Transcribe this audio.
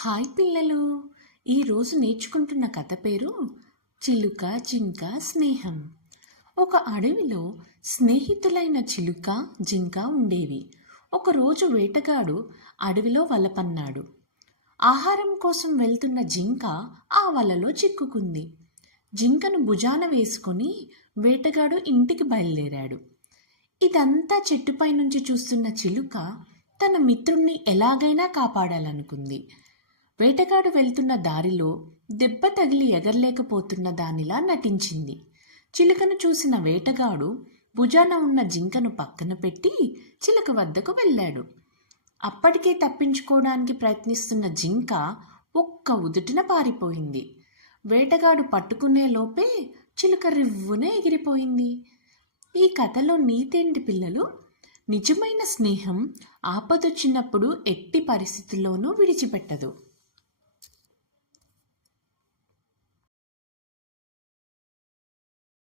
Hi పిల్లలు. ఈరోజు నేర్చుకుంటున్న కథ పేరు చిలుక జింక స్నేహం. ఒక అడవిలో స్నేహితులైన చిలుక జింక ఉండేవి. ఒకరోజు వేటగాడు అడవిలో వల పన్నాడు. ఆహారం కోసం వెళ్తున్న జింక ఆ వలలో చిక్కుకుంది. జింకను భుజాన వేసుకొని వేటగాడు ఇంటికి బయలుదేరాడు. ఇదంతా చెట్టుపై నుంచి చూస్తున్న చిలుక తన మిత్రుణ్ణి ఎలాగైనా కాపాడాలనుకుంది. వేటగాడు వెళ్తున్న దారిలో దెబ్బ తగిలి ఎగరలేకపోతున్న దానిలా నటించింది. చిలుకను చూసిన వేటగాడు భుజాన ఉన్న జింకను పక్కన పెట్టి చిలుక వద్దకు వెళ్ళాడు. అప్పటికే తప్పించుకోవడానికి ప్రయత్నిస్తున్న జింక ఒక్క ఉదుటిన పారిపోయింది. వేటగాడు పట్టుకునే లోపే చిలుక రివ్వున ఎగిరిపోయింది. ఈ కథలో నీతేంటి పిల్లలు? నిజమైన స్నేహం ఆపదొచ్చినప్పుడు ఎట్టి పరిస్థితుల్లోనూ విడిచిపెట్టదు.